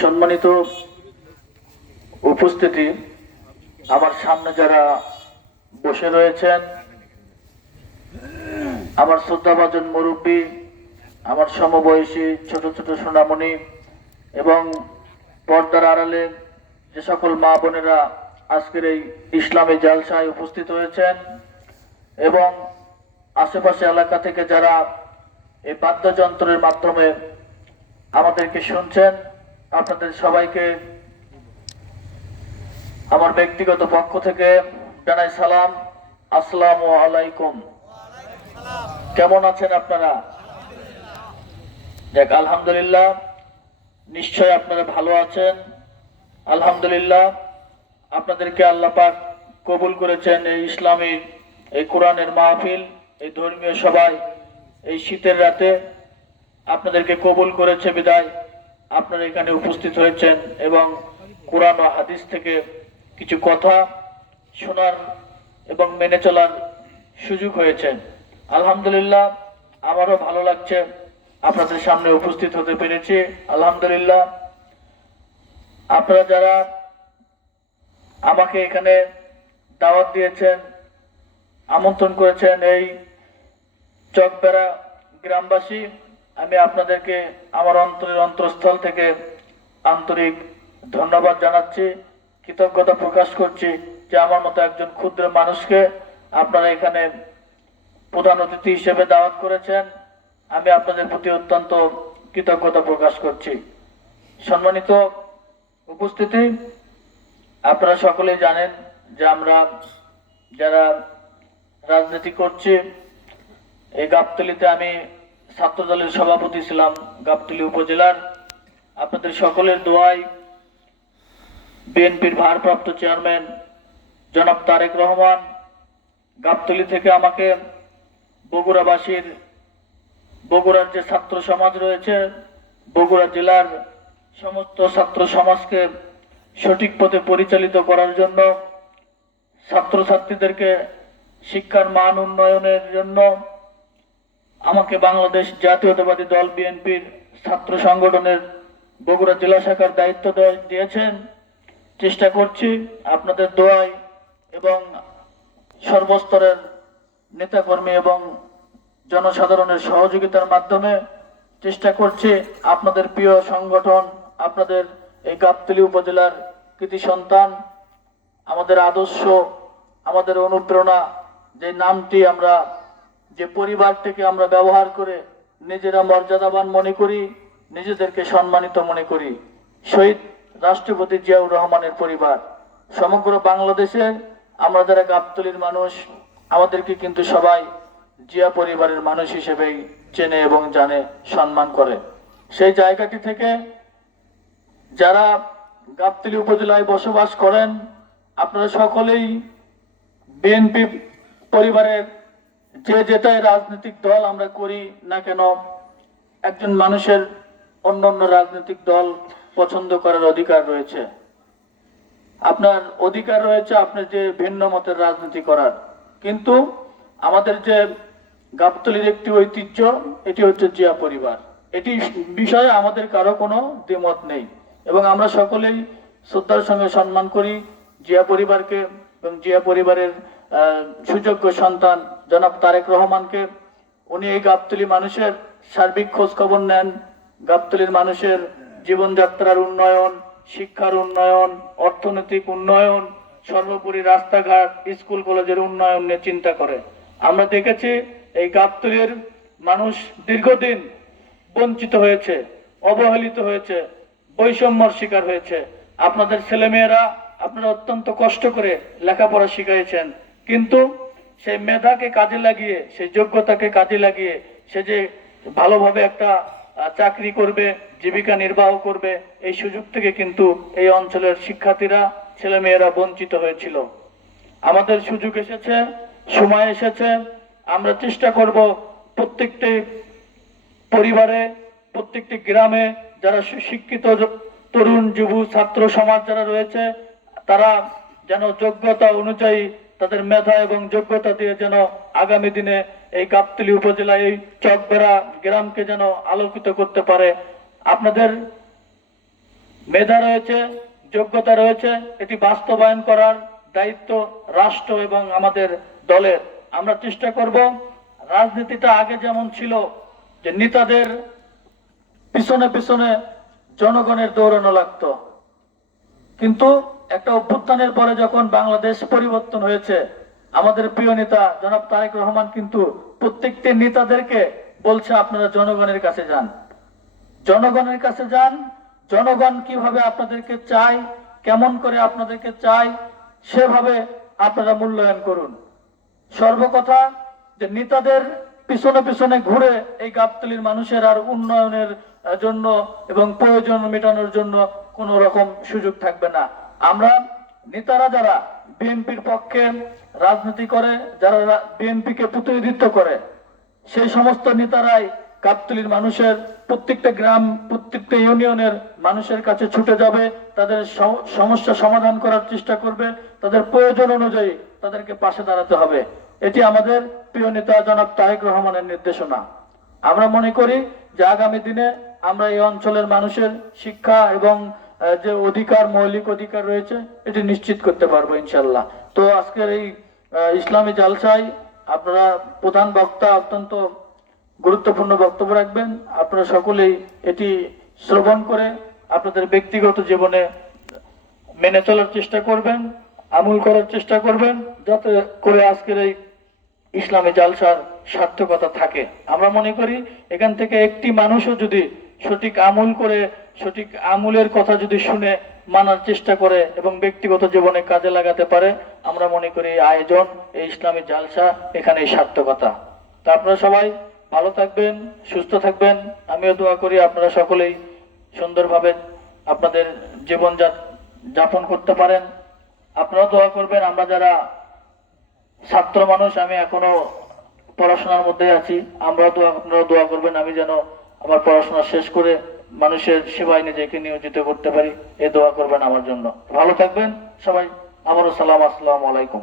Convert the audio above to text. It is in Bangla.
সম্মানিত উপস্থিতি, আমার সামনে যারা বসে রয়েছেন, আমার শ্রদ্ধাভাজন মুরব্বী, আমার সমবয়সী ছোট ছোট সোনামণি এবং পর্দার আড়ালে যে সকল মা বোনেরা আজকের এই ইসলামী জালসায় উপস্থিত হয়েছেন এবং আশেপাশে এলাকা থেকে যারা এই বাদ্যযন্ত্রের মাধ্যমে আমাদেরকে শুনছেন। আপনাদের সবাইকে আমার ব্যক্তিগত পক্ষ থেকে জানাই সালাম। আসসালামু আলাইকুম। কেমন আছেন আপনারা? দেখ আলহামদুলিল্লাহ। নিশ্চয় আপনারা ভালো আছেন। আলহামদুলিল্লাহ। আপনাদেরকে আল্লাহ পাক কবুল করেছেন এই ইসলামী, এই কোরআনের মাহফিল, এই ধর্মীয় সভায়। এই শীতের রাতে আপনাদেরকে কবুল করেছে বিদায়। আপনারা এখানে উপস্থিত হয়েছেন এবং কোরআন ও হাদিস থেকে কিছু কথা শোনার এবং মেনে চলার সুযোগ হয়েছে। আলহামদুলিল্লাহ, আমারও ভালো লাগছে। আপনাদের সামনে উপস্থিত হতে পেরেছি। আলহামদুলিল্লাহ, আপনারা যারা আমাকে এখানে দাওয়াত দিয়েছেন, আমন্ত্রণ করেছেন এই চকবেড়া গ্রামবাসী, আমি আপনাদেরকে আমার অন্তরের অন্তরস্থল থেকে আন্তরিক ধন্যবাদ জানাচ্ছি, কৃতজ্ঞতা প্রকাশ করছি যে আমার মতো একজন ক্ষুদ্র মানুষকে আপনারা এখানে প্রধান অতিথি হিসেবে দাওয়াত করেছেন। আমি আপনাদের প্রতি অত্যন্ত কৃতজ্ঞতা প্রকাশ করছি। সম্মানিত উপস্থিতি, আপনারা সকলেই জানেন যে আমরা যারা রাজনীতি করছি এই গাবতলিতে আমি ছাত্র দলের সভাপতি ছিলাম, গাবতলি উপজেলার। আপনাদের সকলের দোয়ায় বিএনপির ভারপ্রাপ্ত চেয়ারম্যান জনাব তারেক রহমান গাবতলি থেকে আমাকে বগুড়াবাসীর, বগুড়ার যে ছাত্র সমাজ রয়েছে, বগুড়া জেলার সমস্ত ছাত্র সমাজকে সঠিক পথে পরিচালিত করার জন্য, ছাত্রছাত্রীদেরকে শিক্ষার মান উন্নয়নের জন্য আমাকে বাংলাদেশ জাতীয়তাবাদী দল বিএনপির ছাত্র সংগঠনের বগুড়া জেলা শাখার দায়িত্ব দিয়েছেন। চেষ্টা করছি আপনাদের দোয়ায় এবং সর্বস্তরের নেতাকর্মী এবং জনসাধারণের সহযোগিতার মাধ্যমে চেষ্টা করছি আপনাদের প্রিয় সংগঠন, আপনাদের এই গাবতলী উপজেলার কৃতি সন্তান, আমাদের আদর্শ, আমাদের অনুপ্রেরণা, যে নামটি আমরা যে পরিবারটিকে আমরা ব্যবহার করে নিজেরা মর্যাদাবান মনে করি, নিজেদেরকে সম্মানিত মনে করি। শহীদ রাষ্ট্রপতি জিয়াউর রহমানের পরিবার। সমগ্র বাংলাদেশে আমরা যারা গাবতলির মানুষ, আমাদেরকে কিন্তু সবাই জিয়া পরিবারের মানুষ হিসেবেই চেনে এবং জানে, সম্মান করে। সেই জায়গাটি থেকে যারা গাবতলি উপজেলায় বসবাস করেন, আপনারা সকলেই বিএনপি পরিবারের যে যেটাই রাজনৈতিক দল আমরা করি না কেন, একজন মানুষের অন্য অন্য রাজনৈতিক দল পছন্দ করার অধিকার রয়েছে। আপনার অধিকার রয়েছে আপনার যে ভিন্ন মতের রাজনীতি করার। কিন্তু আমাদের যে গাবতলির একটি ঐতিহ্য, এটি হচ্ছে জিয়া পরিবার। এটি বিষয়ে আমাদের কারও কোনো দ্বিমত নেই। এবং আমরা সকলেই শ্রদ্ধার সঙ্গে সম্মান করি, জিয়া পরিবারকে এবং জিয়া পরিবারের সুযোগ্য সন্তান জনাব তারেক রহমানকে, উনি এই গাবতলি মানুষের সার্বিক খোঁজ খবর নেন। গাবতলির মানুষের জীবনযাত্রার উন্নয়ন, শিক্ষার উন্নয়ন, অর্থনৈতিক উন্নয়ন, সর্বোপরি রাস্তাঘাট, স্কুল, কলেজের উন্নয়ন নিয়ে চিন্তা করে। আমরা দেখেছি এই গাবতলির মানুষ দীর্ঘদিন বঞ্চিত হয়েছে, অবহেলিত হয়েছে, বৈষম্যর শিকার হয়েছে। আপনাদের ছেলেমেয়েরা আপনারা অত্যন্ত কষ্ট করে লেখাপড়া শিখিয়েছেন কিন্তু সেই মেধাকে কাজে লাগিয়ে, সেই যোগ্যতাকে কাজে লাগিয়ে, সে যে ভালোভাবে একটা চাকরি করবে, জীবিকা নির্বাহ করবে, এই সুযোগ থেকে কিন্তু এই অঞ্চলের শিক্ষার্থীরা, ছেলেমেয়েরা বঞ্চিত হয়েছিল। আমাদের সুযোগ এসেছে, সময় এসেছে, আমরা চেষ্টা করব প্রত্যেকটি পরিবারে, প্রত্যেকটি গ্রামে যারা সুশিক্ষিত তরুণ যুব ছাত্র সমাজ যারা রয়েছে তারা যেন যোগ্যতা অনুযায়ী তাদের মেধা এবং যোগ্যতা দিয়ে যেন আগামী দিনে এই গাবতলী উপজেলা এই চকবেড়া গ্রামকে যেন আলোকিত করতে পারে। আপনাদের মেধা রয়েছে, যোগ্যতা রয়েছে, এটি বাস্তবায়ন করার দায়িত্ব রাষ্ট্র এবং আমাদের দলের। আমরা চেষ্টা করব, রাজনীতিটা আগে যেমন ছিল, যে নেতাদের পিছনে পিছনে জনগণের দৌড়ানো লাগতো। কিন্তু একটা অভ্যুত্থানের পরে যখন বাংলাদেশ পরিবর্তন হয়েছে, আমাদের প্রিয় নেতা জনাব তারেক রহমান কিন্তু প্রত্যেকটি নেতাদেরকে বলছে, আপনারা জনগণের কাছে যান। জনগণের কাছে যান, জনগণ কীভাবে আপনাদেরকে চায়, কেমন করে আপনাদেরকে চায়, সেভাবে আপনারা মূল্যায়ন করুন। সর্বকথা যে নেতাদের পিছনে পিছনে ঘুরে এই গাবতলির মানুষের আর উন্নয়নের জন্য এবং প্রয়োজন মেটানোর জন্য কোনো রকম সুযোগ থাকবে না। আমরা নেতারা যারা বিএনপির পক্ষে রাজনীতি করে, যারা বিএনপিকে প্রতিনিধিত্ব করে, সেই সমস্ত নেতারাই গাবতলির মানুষের, প্রত্যেকটা গ্রাম, প্রত্যেকটা ইউনিয়নের মানুষের কাছে ছুটে যাবে, তাদের সমস্যা সমাধান করার চেষ্টা করবে, তাদের প্রয়োজন অনুযায়ী তাদেরকে পাশে দাঁড়াতে হবে। এটি আমাদের প্রিয় নেতা জনাব তারেক রহমানের নির্দেশনা। আমরা মনে করি যে আগামী দিনে আমরা এই অঞ্চলের মানুষের শিক্ষা এবং যে অধিকার, মৌলিক অধিকার রয়েছে, এটি নিশ্চিত করতে পারব ইনশাল্লাহ তো আজকের এই ইসলামী জালসায় আপনারা প্রধান বক্তা অত্যন্ত গুরুত্বপূর্ণ বক্তব্য রাখবেন। আপনারা সকলেই এটি শ্রবণ করে আপনাদের ব্যক্তিগত জীবনে মেনে চলার চেষ্টা করবেন, আমূল করার চেষ্টা করবেন, যাতে করে আজকের এই ইসলামী জালসার সার্থকতা থাকে। আমরা মনে করি এখান থেকে একটি মানুষও যদি সঠিক আমল করে সঠিক আমলের কথা যদি শুনে মানার চেষ্টা করে এবং ব্যক্তিগত জীবনে কাজে লাগাতে পারে, আমরা মনে করি আয়োজন, এই ইসলামী জালসা এখানে সার্থকতা। তা আপনারা সবাই ভালো থাকবেন, সুস্থ থাকবেন। আমিও দোয়া করি আপনারা সকলেই সুন্দরভাবে আপনাদের জীবন যাপন করতে পারেন। আপনারাও দোয়া করবেন, আমরা যারা ছাত্র মানুষ, আমি এখনও পড়াশোনার মধ্যে আছি। আমরাও দোয়া আপনারা দোয়া করবেন, আমি যেন আমার পড়াশোনা শেষ করে মানুষের সেবায় নিজেকে নিয়োজিত করতে পারি। এ দোয়া করবেন আমার জন্য। ভালো থাকবেন। সবাই, আমারও সালাম, আসসালামু আলাইকুম।